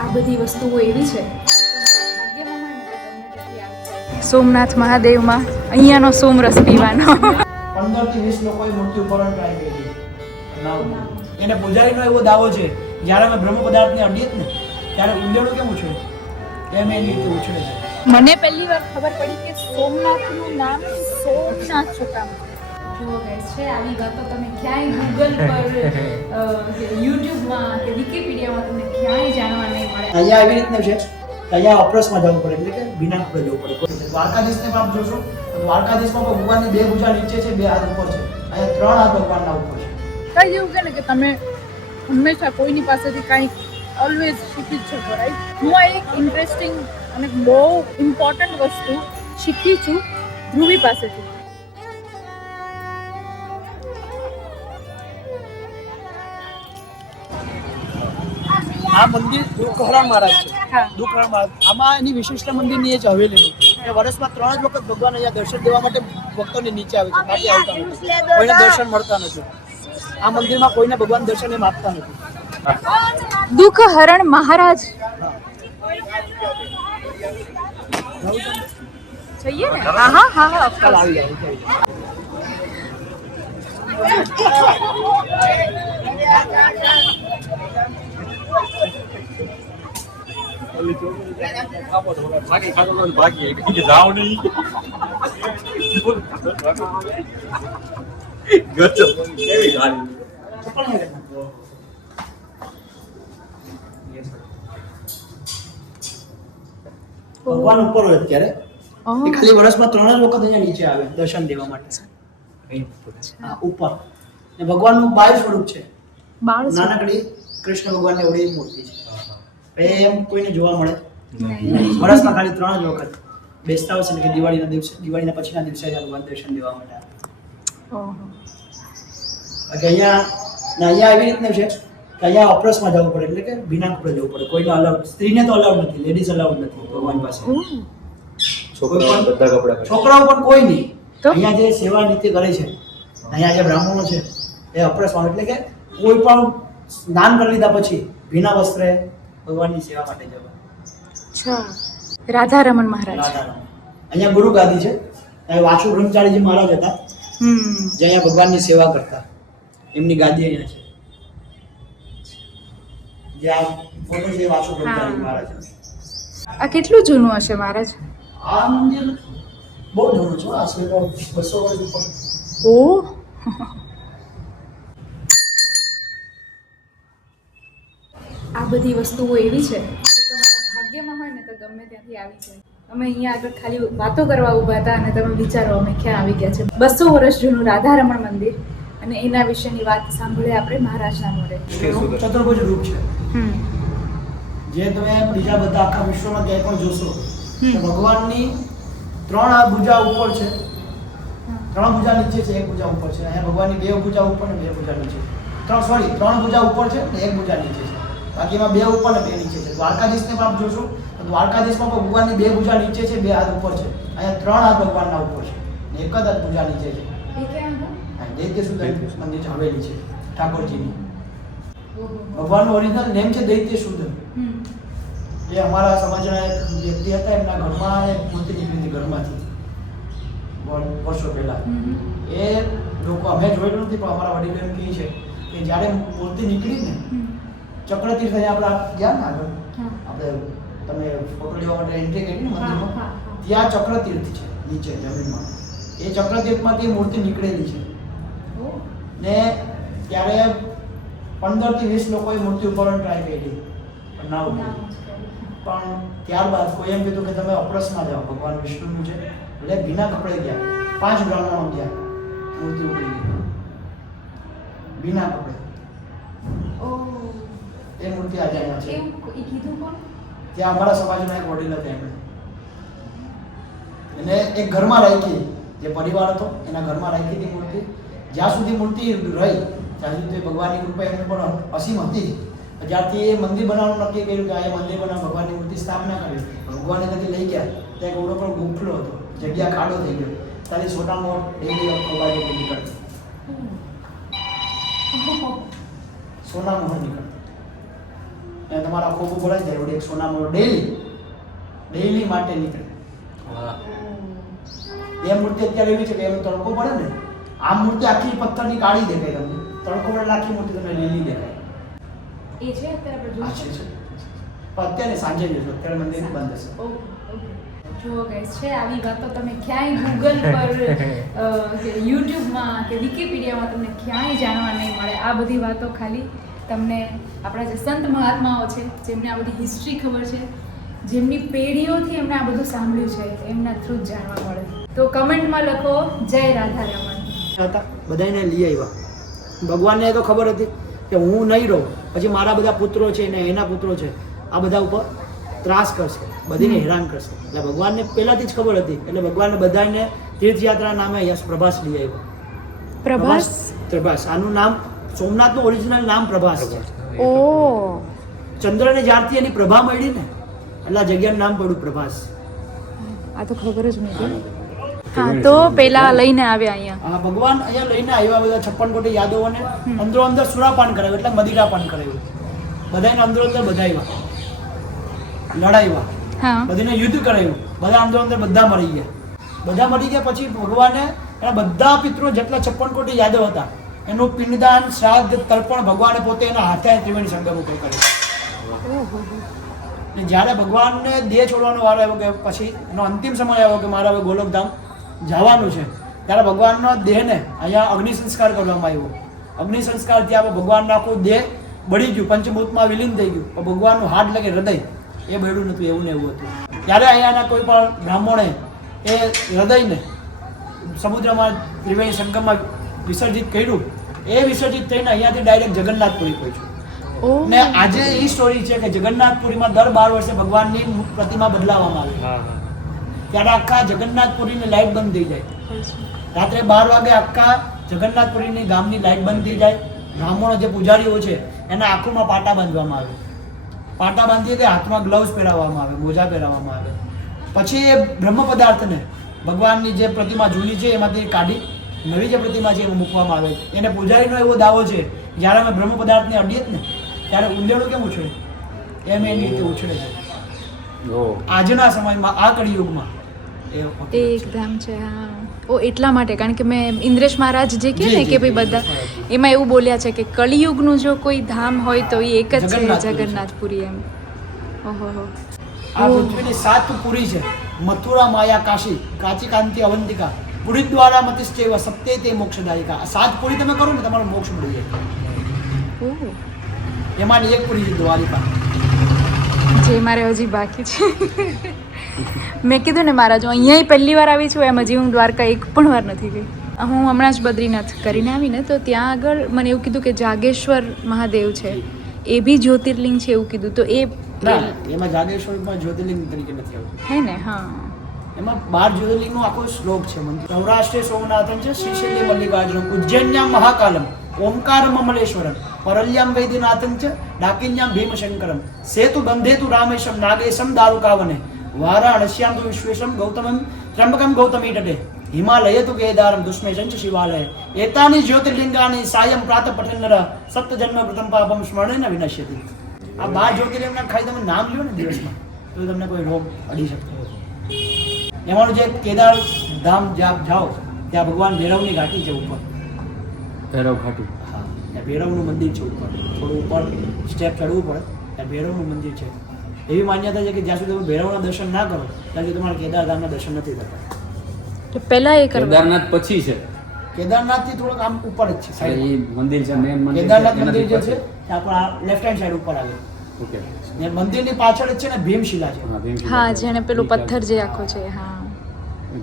આ બધી વસ્તુઓ એવી છે સોમનાથ મહાદેવમાં અહીંયાનો સોમરસ પીવાનો 15 થી 20 લોકોએ મૃત્યુ પર ટ્રાય કરી. એને પૂજારીનો એવો દાવો છે જ્યારે અમે બ્રહ્મ પદાર્થને અડીએ ને ત્યારે ઉંદેડું કેમ ઉછળે તેમ એની રીતે ઉછળે છે. મને પહેલી વાર ખબર પડી કે સોમનાથનું નામ સોમનાથ શું કામ જુઓ ગાઈસ છે આવી વાતો તમે ક્યાંય ગૂગલ પર યુટ્યુબમાં કે વિકીપીડિયામાં તમને ક્યાંય જાણવા નહીં મળે. અહીંયા એવી રીતના છે અહીંયા ઓપ્રેસમાં જવું પડે એટલે કે વિના કપડે જવું પડે. દ્વારકાધીશને પણ આપ જોશો તો દ્વારકાધીશમાં પણ ભગવાનની 2 ભુજા નીચે છે 2 હાથ ઉપર છે. અહીંયા 3 હાથ ભગવાનના ઉપર છે. કઈ જેવું કે ને કે તમે હંમેશા કોઈની પાસેથી કાંઈક ઓલવેઝ શીખી જ શકો રાઈટ. હું આ એક ઇન્ટરેસ્ટિંગ અને બહુ ઇમ્પોર્ટન્ટ વસ્તુ શીખી છું ધ્રુવી પાસેથી. આ મંદિર દુઃખહરણ મહારાજ છે. હા. દુઃખહરણ મહારાજ આમાં એની વિશિષ્ટ મંદિરની એ જ હવેલીની કે વર્ષમાં 3 જ વખત ભગવાન અહીંયા દર્શન દેવા માટે ભક્તોની નીચે આવે છે. બાકી આવતા નથી. કોઈને દર્શન મળતા નથી. આ મંદિરમાં કોઈને ભગવાન દર્શન એમ આપતા નથી. દુઃખહરણ મહારાજ જઈએ ને. હા હા હા હા ચાલ આવી જાય. ભગવાન ઉપર હોય અત્યારે એ ખાલી વર્ષમાં 3 જ વખત અહીંયા નીચે આવે દર્શન દેવા માટે. હા ઉપર ને ભગવાનનું બાળ સ્વરૂપ છે. બાળ નાનકડી કૃષ્ણ ભગવાનની ઓડી મૂર્તિ છે. એમ કોઈને જોવા મળે વર્ષમાં ખાલી 3 જ વખત બેસતા વર્ષ એટલે કે દિવાળીના દિવસે દિવાળીના પછીના દિવસે ભગવાન દર્શન દેવા માટે આવે. અહીંયા એવી રીતના છે કે અહીંયા ઓપ્રેસમાં જવું પડે એટલે કે વિના કપડે જવું પડે. કોઈને અલાઉડ સ્ત્રીને તો અલાઉડ નથી, લેડીઝ અલાઉડ નથી ભગવાન પાસે. છોકરાઓ પણ કોઈ નહીં. અહીંયા જે સેવા નીતિ કરે છે અહીંયા જે બ્રાહ્મણો છે એ ઓપ્રેસમાં એટલે કે કોઈ પણ સ્નાન કરી લીધા પછી ભીના વસ્ત્રે ભગવાનની સેવા માટે જવા. અચ્છા. રાધારમણ મહારાજ. રાધારમણ. અહીંયા ગુરુ ગાદી છે. અહીંયા વાસુ બ્રહ્મચારીજી મહારાજ હતા જે અહીંયા ભગવાનની સેવા કરતા. એમની ગાદી અહીંયા છે. જે આ ફોટો છે વાસુ બ્રહ્મચારી મહારાજ. આ કેટલું જૂનું હશે મહારાજ? આ મંદિર બહુ જૂનું છે. આશરે 200 વર્ષ ઉપર. ઓહ. આ બધી વસ્તુઓ એવી છે કે તમારા ભાગ્યમાં હોય ને તો ગમે ત્યાંથી આવી જાય. અમે અહીંયા આગળ ખાલી વાતો કરવા ઊભા હતા અને તમે વિચારો અમે ક્યાં આવી ગયા છે. 200 વર્ષ જૂનું રાધારમણ મંદિર અને એના વિશેની વાત સાંભળીએ આપણે મહારાજના મોઢે. ચતુર્ભુજ રૂપ છે જે તમે બીજા બધા આખા વિશ્વમાં ક્યાંય પણ જોશો તો ભગવાનની 3 ભુજા ઉપર છે, 3 ભુજા નીચે છે, 1 ભુજા ઉપર છે. અહીંયા ભગવાનની 2 ભુજા ઉપર ને 2 ભુજા નીચે. 3 ભુજા ઉપર છે ને 1 ભુજા નીચે છે. બાકી એમાં 2 ઉપર ને 2 નીચે છે. દ્વારકાધીશને પણ આપ જોશો તો દ્વારકાધીશમાં પણ ભગવાનની 2 ભુજા નીચે છે, 2 હાથ ઉપર છે. અહીંયા 3 હાથ ભગવાનના ઉપર છે ને 1 જ હાથ ભુજા નીચે છે. દૈત્ય સુદન મંદિર હવેલી છે ઠાકોરજીની. ભગવાનનું ઓરિજિનલ નેમ છે દૈત્ય સુદન. જે અમારા સમાજના એક વ્યક્તિ હતા એમના ઘરમાં એક મૂર્તિ નીકળી હતી ઘરમાંથી વર્ષો પહેલા. એ લોકો અમે જોયેલું નથી પણ અમારા વડીલો એમ કહે છે કે જ્યારે મૂર્તિ નીકળી ને ચક્રતીર્થ અહીંયા આપણે ગયા ને આગળ આપણે તમે ફોટો લેવા માટે એન્ટ્રી કરી ને મંદિરમાં ત્યાં ચક્રતીર્થ છે નીચે જમીનમાં. એ ચક્રતીર્થમાંથી મૂર્તિ નીકળેલી છે ને ત્યારે 15 થી 20 લોકોએ મૃત્યુ પર ટ્રાય કરી પણ ના ઉઠી. પણ ત્યારબાદ કોઈ એમ કીધું કે તમે ઓપ્રેસમાં જાઓ ભગવાન વિષ્ણુનું છે એટલે ભીના કપડે ગયા. 5 બ્રાહ્મણો ગયા મૂર્તિ ઉકળી ગઈ ભીના કપડે. એ મૂર્તિ આજે અહીંયા છે. ત્યાં અમારા સમાજના એક વડીલ હતા એમણે એને એક ઘરમાં રાખી, જે પરિવાર હતો એના ઘરમાં રાખી હતી મૂર્તિ. જ્યાં સુધી મૂર્તિ રહી ત્યાં સુધી ભગવાનની કૃપા એમને પણ અસીમ હતી. જ્યારથી એ મંદિર બનાવવાનું નક્કી કર્યું કે આ મંદિર બનાવ ભગવાનની મૂર્તિ સ્થાપના કરી, ભગવાને ત્યાંથી લઈ ગયા. ત્યાં ઓળો પણ ગુફલો હતો, જગ્યા ખાડો થઈ ગયો. તારી છોટા મોટ ડેલી અખબાર નીકળતી સોના મોહર નીકળતા. અને તમારા ખોખું ભરાઈ જાય વળી એક સોનાનો ડેઈલી માટે નીકળે. એ મૂર્તિ અત્યારે એવી છે કે એનો તડકો પડે ને, આ મૂર્તિ આખી પથ્થરની કાળી દેખાય તમને, તડકો પડે આખી મૂર્તિ તમને લીલી દેખાય. એ છે અત્યારે આપણે આ છે જોઈશું. પણ અત્યારે સાંજે જશો, અત્યારે મંદિર બંધ હશે. જો ગાઈસ છે આવી વાતો તમે ક્યાંય ગૂગલ પર કે યુટ્યુબમાં કે વિકીપીડિયામાં તમને ક્યાંય જાણવા નહીં મળે. આ બધી વાતો ખાલી તમને આપણા જે સંત મહાત્માઓ છે, જેમને આ બધી હિસ્ટ્રી ખબર છે, જેમની પેઢીઓથી એમને આ બધું સાંભળ્યું છે, એમના થ્રુ જ જાણવા મળે. તો કમેન્ટમાં લખો જય રાધારમણ. હતા બધાને લઈ આવ્યા. ભગવાનને તો ખબર હતી કે હું નહીં રહું, પછી મારા બધા પુત્રો છે ને એના પુત્રો છે, આ બધા ઉપર ત્રાસ કરશે, બધીને હેરાન કરશે. એટલે ભગવાનને પહેલાથી જ ખબર હતી, એટલે ભગવાનને બધાને તીર્થયાત્રા નામે અહીંયા પ્રભાસ લઈ આવ્યો. પ્રભાસ આનું નામ, સોમનાથનું ઓરિજિનલ નામ પ્રભાસ છે. ઓ ચંદ્રને જ્યારથી એની પ્રભા મળી ને એટલે આ જગ્યાનું નામ પડ્યું પ્રભાસ. આ તો ખબર જ નથી. હા, તો પેલા લઈને આવ્યા અહીંયા. હા, ભગવાન અહીંયા લઈને આવ્યા બધા 56 કોટી યાદવોને અંદરો અંદર સુરાપાન કરાવ્યું, એટલે મદિરાપાન કરાવ્યું. બધાને અંદરો અંદર બધાવ્યા, લડાવ્યા, હા, બધાને યુદ્ધ કરાવ્યું, બધા અંદરો અંદર બધા મરી ગયા. બધા મરી ગયા પછી ભગવાને એના બધા પિતૃ જેટલા 56 કોટી યાદવ હતા એનું પિંડદાન, શ્રાદ્ધ, તર્પણ ભગવાને પોતે એના હાથે ત્રિવેણી સંગમ ઉપર કર્યું. જ્યારે ભગવાનને દેહ છોડવાનો વારો આવ્યો કે પછી એનો અંતિમ સમય આવ્યો કે મારે હવે ગોલોકધામ જવાનું છે, ત્યારે ભગવાનનો દેહને અહીંયા અગ્નિ સંસ્કાર કરવામાં આવ્યો. અગ્નિ સંસ્કાર ત્યાં ભગવાનનો આખું દેહ બળી ગયું, પંચભૂતમાં વિલીન થઈ ગયું, પણ ભગવાનનું હાથ લાગે હૃદય એ બળ્યું નહોતું, એવું ને એવું હતું. ત્યારે અહીંયાના કોઈ પણ બ્રાહ્મણે એ હૃદયને સમુદ્રમાં ત્રિવેણી સંગમમાં વિસર્જિત કર્યું. એ વિસર્જિત થઈને અહીંયાથી ડાયરેક્ટ જગન્નાથપુરી પહોંચ્યું. ને આજે એ સ્ટોરી છે કે જગન્નાથપુરીમાં દર 12 વર્ષે ભગવાનની પ્રતિમા બદલાવવામાં આવે. ત્યારે આખા જગન્નાથપુરીની લાઇટ બંધ થઈ જાય. રાત્રે 12 વાગે આખા જગન્નાથપુરીની ગામની લાઇટ બંધ થઈ જાય. બ્રાહ્મણો જે પૂજારીઓ છે એના આંખોમાં પાટા બાંધવામાં આવે. પાટા બાંધીએ તે હાથમાં ગ્લવ્સ પહેરાવવામાં આવે, મોજા પહેરાવવામાં આવે. પછી એ બ્રહ્મ પદાર્થને ભગવાનની જે પ્રતિમા જૂની છે એમાંથી કાઢી નવી જે પ્રતિમા છે એમાં મૂકવામાં આવે. એને પૂજારીનો એવો દાવો છે જ્યારે અમે બ્રહ્મ પદાર્થને અડીએ જ ને ત્યારે ઉંદેડું કેમ ઉછળે એમ એની રીતે ઉછળે છે. આજના સમયમાં આ કળિયુગમાં એ એકદમ છે. હા, ઓ એટલા માટે, કારણ કે મેં ઇન્દ્રેશ મહારાજ જે કહે ને કે ભાઈ બધા એમાં એવું બોલ્યા છે કે કળિયુગનું જો કોઈ ધામ હોય તો એ એક જ છે જગન્નાથપુરી એમ. ઓહો, આ પૃથ્વીની 7 પુરી છે: મથુરા, માયા, કાશી, કાચી, કાંતિ, અવંતિકા, પુરી દ્વારા મતિશ્ચેવ સપ્તે તે મોક્ષદાયિકા. આ 7 પુરી તમે કરો ને તમારો મોક્ષ મળી જાય. એમાંની એક પુરી છે દ્વારિકા, જે મારે હજી બાકી છે. મેં કીધું ને મારા જો અહીંયા પહેલી વાર આવી છું, એમ હજી હું દ્વારકા એક પણ વાર નથી ગઈ. હું હમણાં જ બદ્રીનાથ કરીને આવીને તો ત્યાં આગળ મને એવું કીધું કે જાગેશ્વર મહાદેવ છે, એ બી જ્યોતિર્લિંગ છે એવું કીધું. તો એ એમાં જાગેશ્વરમાં જ્યોતિર્લિંગ તરીકે નથી આવતું, હે ને? હા, એમાં 12 જ્યોતિર્લિંગનો આખો શ્લોક છે. સૌરાષ્ટ્રે સોમનાથં છે, શ્રીશૈલ્ય મલ્લિકાર્જુનમ, ઉજ્જૈન્યામ મહાકાલમ, ઓમકારમ અમલેશ્વરમ, પરલ્યામ વૈદ્યનાથં છે, ડાકિન્યામ ભીમશંકરમ, સેતુ બંધેતુ રામેશમ, નાગેશમ દારુકાવને, વારાણસ્યામ તુ વિશ્વેશમ, ગૌતમમ ત્રંબકમ ગૌતમી તટે, હિમાલયતુ કેદારમ, દુષ્મેશં ચ શિવાલય, એતાની જ્યોતિર્લિંગાની સાયં પ્રાતઃ પઠન્નર સપ્ત જન્મ પ્રથમ પાપમ સ્મરણેન વિનશ્યતિ. આ 12 જ્યોતિર્લિંગના ખાલી તમે નામ લ્યો ને દિવસમાં તો તમને કોઈ રોગ અડી શકતો નથી. એમાંનું જે કેદાર ધામ જાઓ ત્યાં ભગવાન ભૈરવની ઘાટી છે ઉપર, ભૈરવ ઘાટી. હા, ત્યાં ભૈરવનું મંદિર છે ઉપર, થોડું ઉપર સ્ટેપ ચડવું પડે ત્યાં ભૈરવનું મંદિર છે. એવી માન્યતા છે કે જ્યાં સુધી તમે ભૈરવના દર્શન ના કરો ત્યાં સુધી તમારા કેદારધામના દર્શન નથી થતા. તો પહેલા એ કરવા કેદારનાથ પછી છે, કેદારનાથથી થોડુંક આમ ઉપર જ છે એ સાઈડ. મંદિર છે, મેન મંદિર છે, કેદારનાથ મંદિર એનાથી જે છે પછી. ત્યાં પણ આ લેફ્ટ હેન્ડ સાઈડ ઉપર આવે. ઓકે. ને મંદિરની પાછળ જ છે ને ભીમશિલા છે. હા, ભીમશિલા. હા, જેને પેલું પથ્થર જે આખો છે. હા,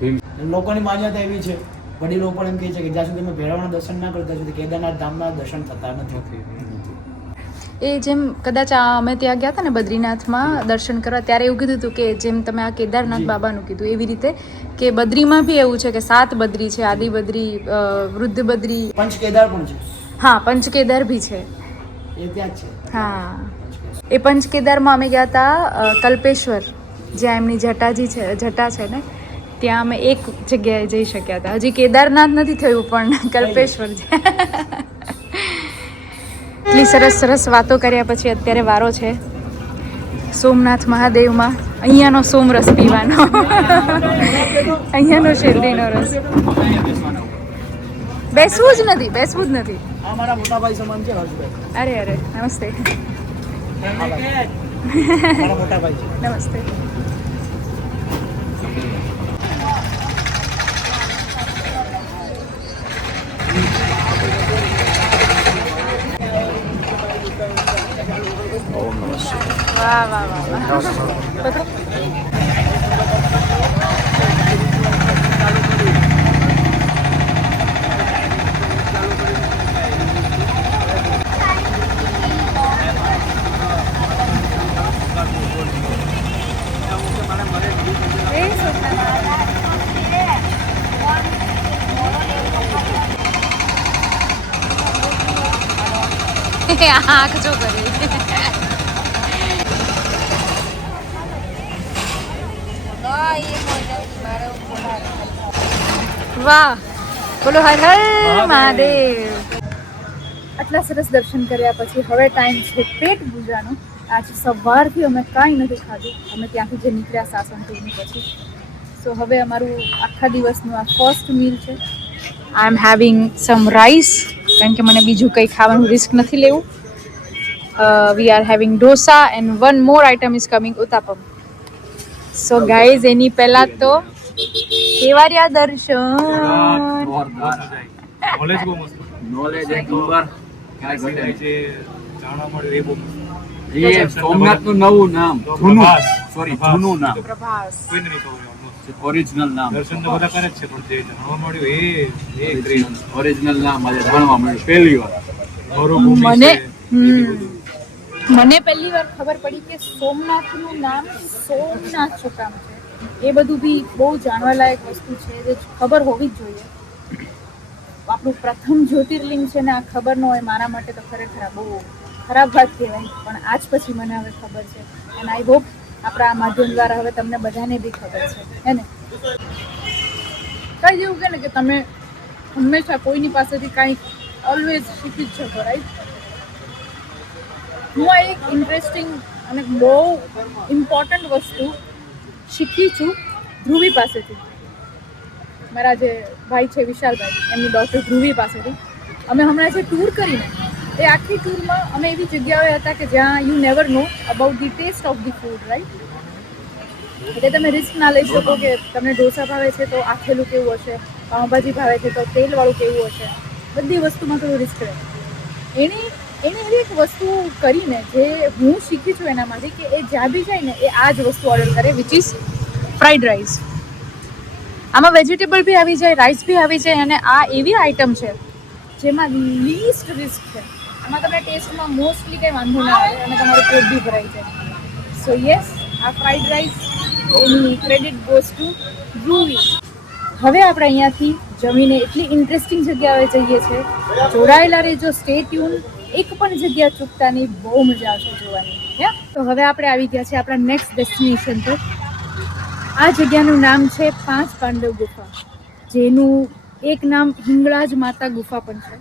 ભીમ. લોકોની માન્યતા એવી છે, વડીલો પણ એમ કહે છે કે જ્યાં સુધી તમે ભૈરવના દર્શન ના કરો ત્યાં સુધી કેદારનાથ ધામના દર્શન થતા નથી. એ જેમ કદાચ અમે ત્યાં ગયા હતા ને બદ્રીનાથમાં દર્શન કરવા, ત્યારે એવું કીધું હતું કે જેમ તમે આ કેદારનાથ બાબાનું કીધું એવી રીતે કે બદ્રીમાં બી એવું છે કે 7 બદ્રી છે, આદિ બદ્રી, વૃદ્ધ બદ્રી, પંચ કેદાર પણ છે. હા, પંચકેદાર બી છે. એ ત્યાં જ છે. હા, એ પંચકેદારમાં અમે ગયા હતા કલ્પેશ્વર, જ્યાં એમની જટા છે ને, ત્યાં અમે એક જગ્યાએ જઈ શક્યા હતા. હજી કેદારનાથ નથી થયું પણ કલ્પેશ્વર છે. એટલી સરસ વાતો કર્યા પછી અત્યારે વારો છે સોમનાથ મહાદેવમાં અહીંયાનો સોમરસ પીવાનો. અહીંયાનો શેરડીનો રસ. બેસવું જ નથી. આ મારા મોટા ભાઈ સમાન છે હર્ષભાઈ. અરે નમસ્તે. મારા મોટા ભાઈ છે. નમસ્તે. વાહ. આંખ જો કરે. વાહ, બોલો હર હર મહાદેવ. આટલા સરસ દર્શન કર્યા પછી હવે ટાઈમ છે પેટ પૂજાનો. આજે સવારથી અમે કાંઈ નથી ખાધું. અમે ત્યાંથી જે નીકળ્યા સાસણગીરની પછી. સો હવે અમારું આખા દિવસનું આ ફર્સ્ટ મીલ છે. આઈ એમ હેવિંગ સમ રાઈસ, કારણ કે મને બીજું કંઈ ખાવાનું રિસ્ક નથી લેવું. We are having dosa and one more item is coming, uttapam. So guys, એની પહેલા તો કેવા રહ્યા દર્શન? નોલેજ એક નંબર. જાણવા મળ્યું એ બહુ એ સોમનાથનું નવું નામ, જૂનું નામ, પ્રભાસ. કોઈને નહીં ખબર. ઓરિજિનલ નામ. દર્શન તો બધા કરે જ છે પણ જે જાણવા મળ્યું એ ગ્રેટ. ઓરિજિનલ નામ આજે જાણવા મળ્યું પહેલી વાર. મરુભૂમિ મને છે, એ બી બધું. મને પહેલી વાર ખબર પડી કે સોમનાથનું નામ સોમનાથ શું કામ છે. એ બધું બી બહુ જાણવાલાયક વસ્તુ છે, જે ખબર હોવી જ જોઈએ. આપણું પ્રથમ જ્યોતિર્લિંગ છે ને આ ખબર ન હોય મારા માટે તો ખરેખર બહુ ખરાબ વાત કહેવાય. પણ આજ પછી મને હવે ખબર છે. એન્ડ આઈ હોપ આપણા આ માધ્યમ દ્વારા હવે તમને બધાને બી ખબર છે, હે ને? કઈ જેવું કે ને કે તમે હંમેશા કોઈની પાસેથી કાંઈક ઓલવેઝ શીખી જ શકો, રાઈટ? હું આ એક ઇન્ટરેસ્ટિંગ અને બહુ ઇમ્પોર્ટન્ટ વસ્તુ શીખી છું ધ્રુવી પાસેથી. મારા જે ભાઈ છે વિશાલભાઈ, એમની ડોટર ધ્રુવી પાસેથી. અમે હમણાં જે ટૂર કરીને એ આખી ટૂરમાં અમે એવી જગ્યાએ હતા કે જ્યાં you never know about the taste of the food, right? એટલે તમે રિસ્ક ના લઈ શકો કે તમને ઢોસા ભાવે છે તો આખેલું કેવું હશે, પાઉંભાજી ભાવે છે તો તેલવાળું કેવું હશે. બધી વસ્તુમાં થોડું રિસ્ક રહે. એની એવી એક વસ્તુ કરીને જે હું શીખી છું એનામાંથી કે એ જ્યાં બી જાય ને એ આ જ વસ્તુ ઓર્ડર કરે, વિચ ઇઝ ફ્રાઈડ રાઈસ. આમાં વેજીટેબલ બી આવી જાય, રાઈસ બી આવી જાય, અને આ એવી આઈટમ છે જેમાં લીસ્ટ રિસ્ક છે. આમાં તમને ટેસ્ટમાં મોસ્ટલી કંઈ વાંધો ના આવે અને તમારું પેટ બી ભરાઈ જાય. સો યસ, આ fried rice any credit goes to Dhruvi. હવે આપણે અહીંયાથી જમીને એટલી ઇન્ટરેસ્ટિંગ જગ્યાએ જઈએ છીએ. જોડાયેલા રહેજો, સ્ટે ટ્યુન. એક પણ જગ્યા ચૂકતા નહીં, બહુ મજા આવશે જોવાની. તો હવે આપણે આવી ગયા છીએ આપણા નેક્સ્ટ ડેસ્ટિનેશન પર. આ જગ્યાનું નામ છે 5 પાંડવ ગુફા, જેનું એક નામ હિંગળાજ માતા ગુફા પણ છે.